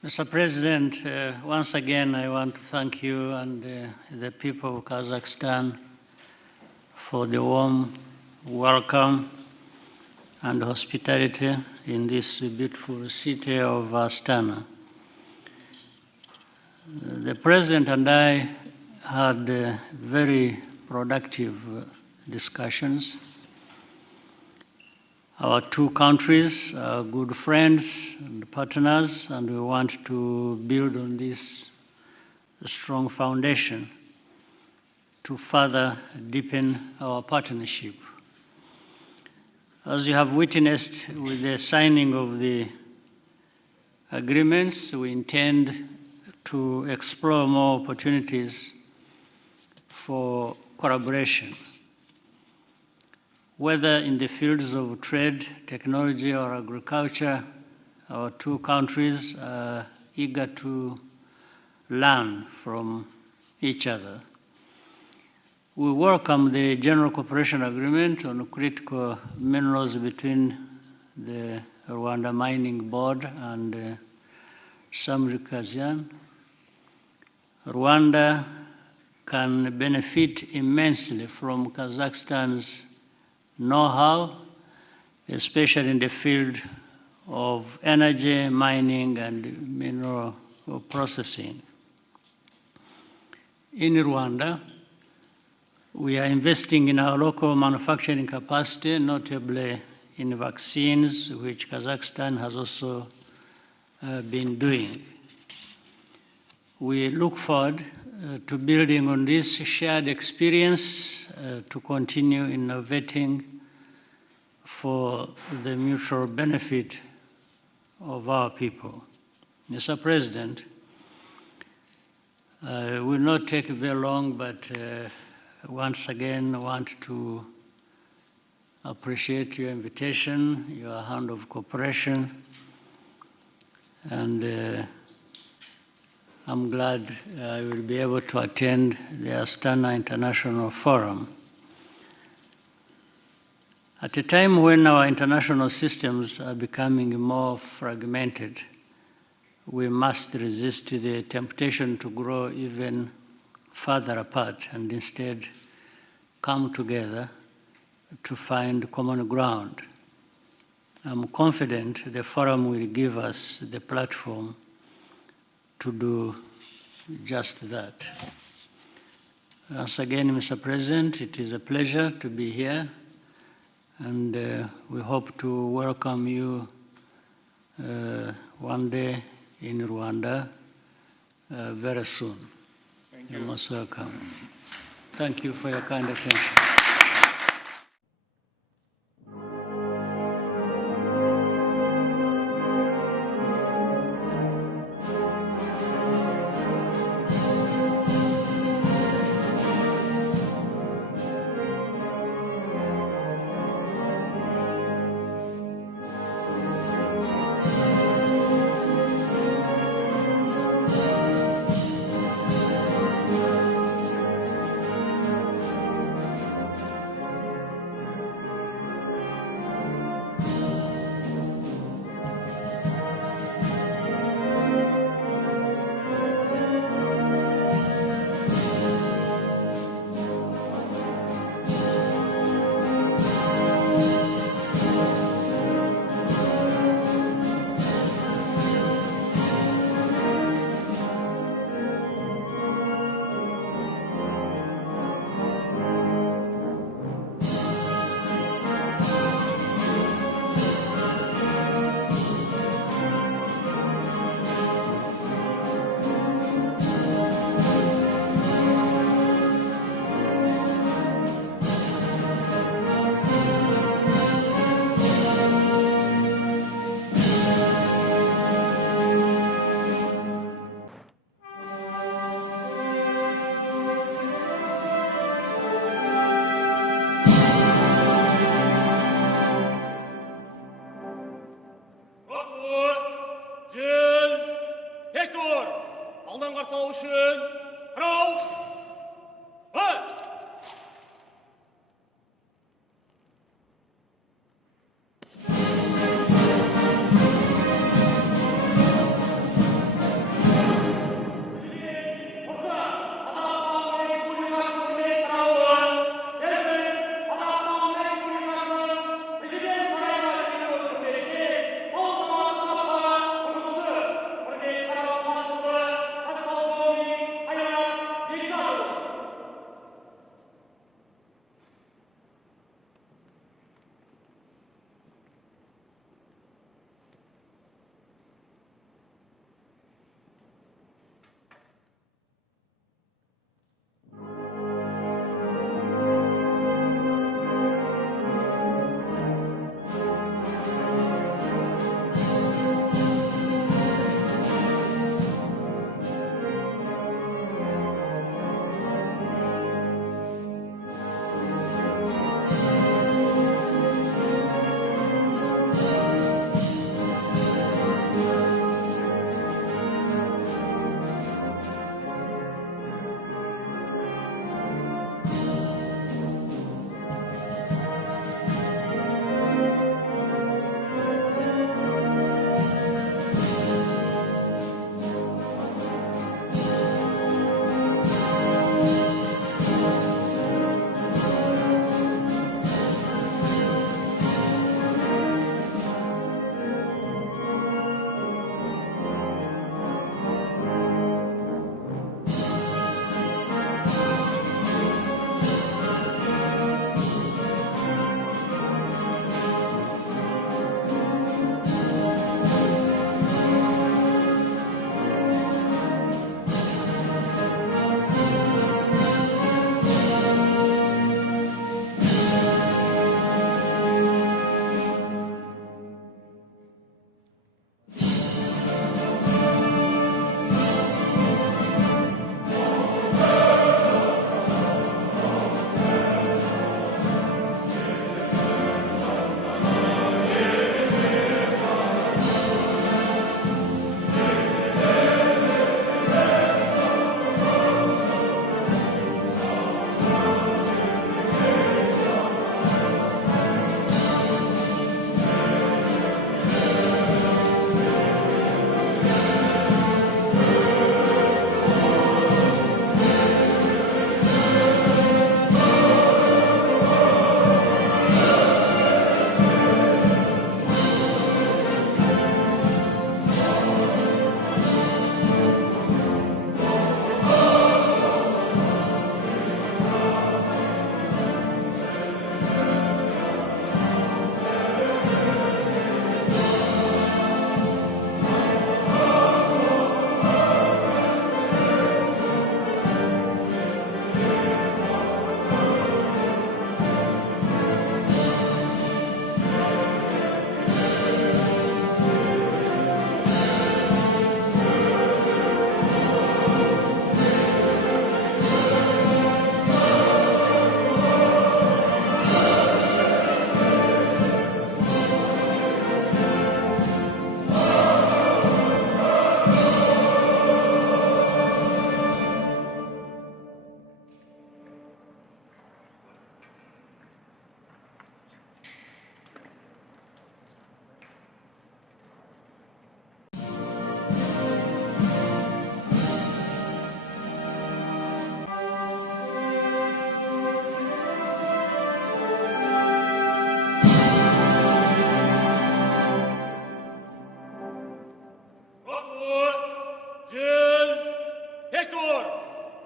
Mr. President, once again, I want to thank you and the people of Kazakhstan for the warm welcome and hospitality in this beautiful city of Astana. The President and I had very productive discussions. Our two countries are good friends and partners, and we want to build on this strong foundation to further deepen our partnership. As you have witnessed with the signing of the agreements, we intend to explore more opportunities for collaboration, whether in the fields of trade, technology, or agriculture. Our two countries are eager to learn from each other. We welcome the General Cooperation Agreement on critical minerals between the Rwanda Mining Board and Samri Kazian. Rwanda can benefit immensely from Kazakhstan's know-how, especially in the field of energy, mining, and mineral processing. In Rwanda, we are investing in our local manufacturing capacity, notably in vaccines, which Kazakhstan has also been doing. We look forward to building on this shared experience to continue innovating for the mutual benefit of our people. Mr. President, it will not take very long, but once again, I want to appreciate your invitation, your hand of cooperation, and I'm glad I will be able to attend the Astana International Forum. At a time when our international systems are becoming more fragmented, we must resist the temptation to grow even further apart and instead come together to find common ground. I'm confident the forum will give us the platform to do just that. Once again, Mr. President, it is a pleasure to be here, and we hope to welcome you one day in Rwanda very soon. Thank you. You're most welcome. Thank you for your kind attention.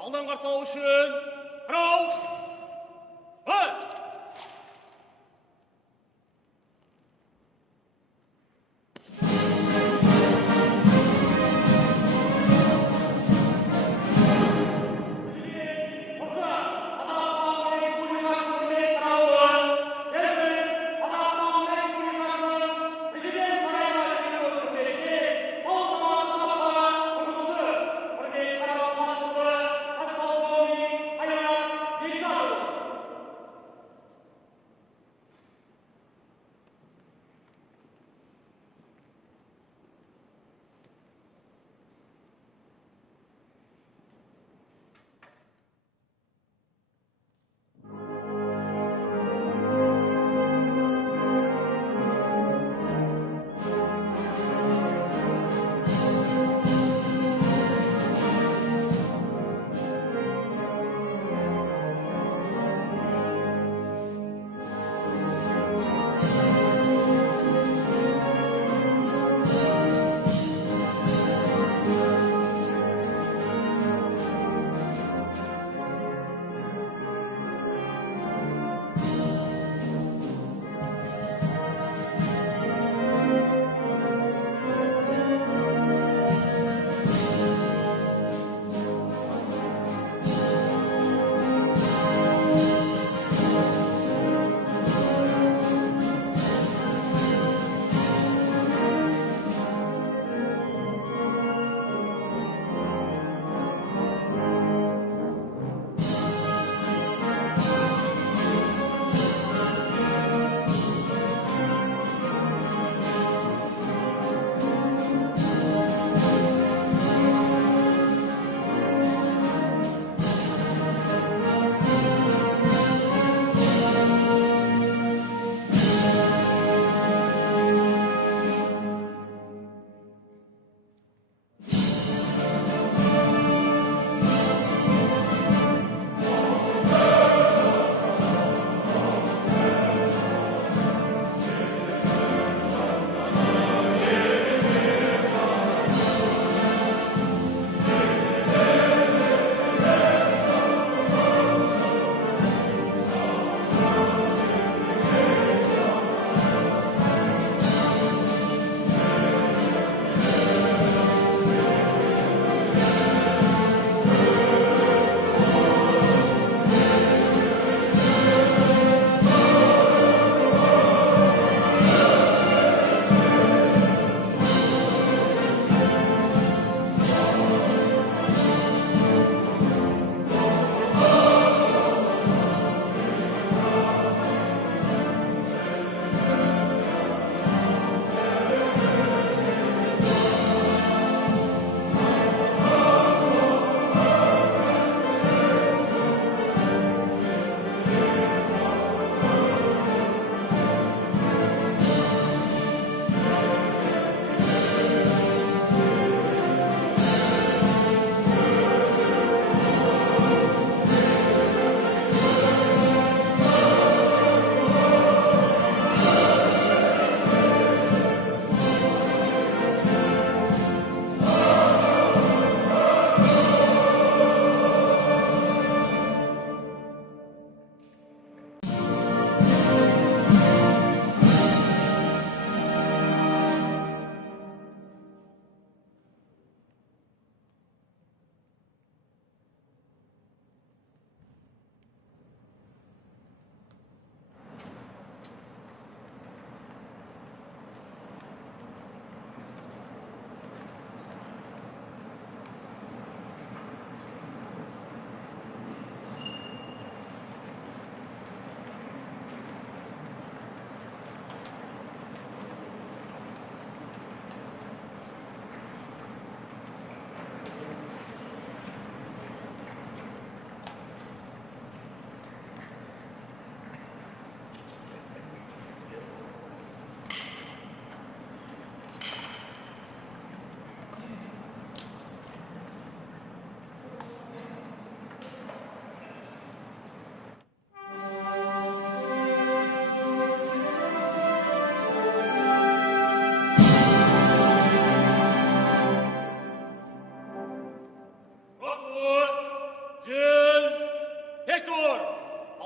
алданға салу үшін қарау!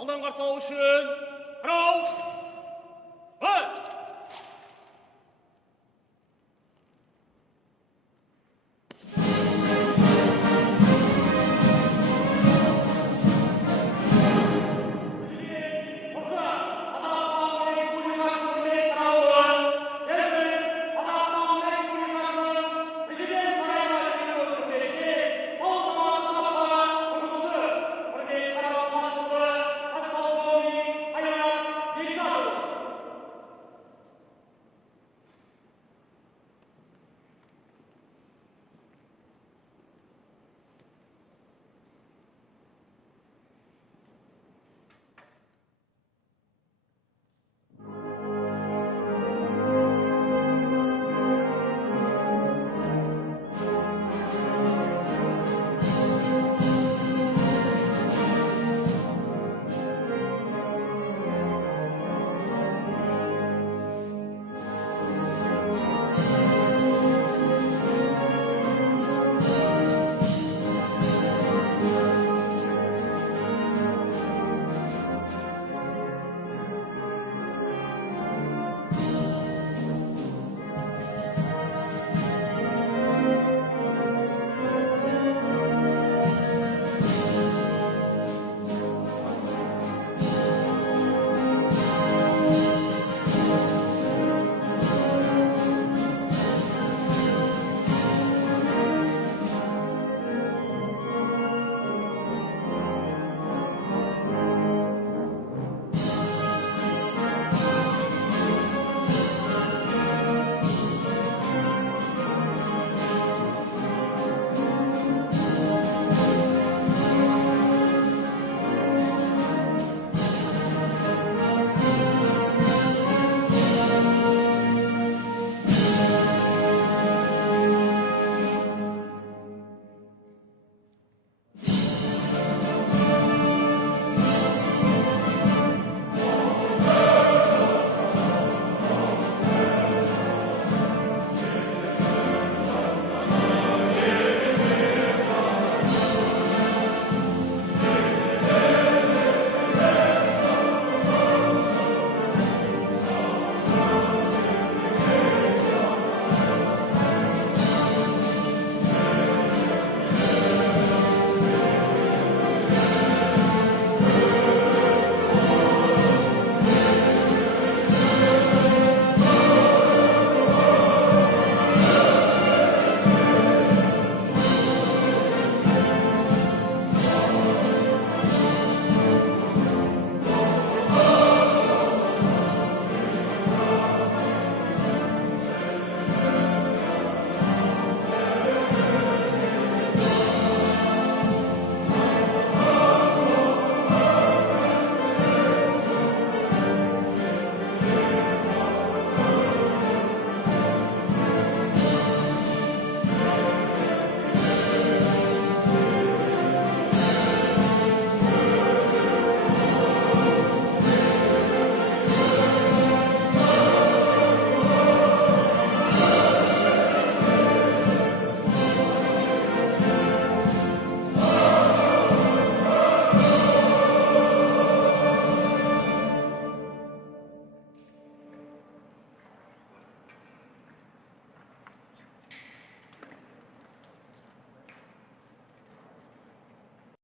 Avant-garde motion. Row.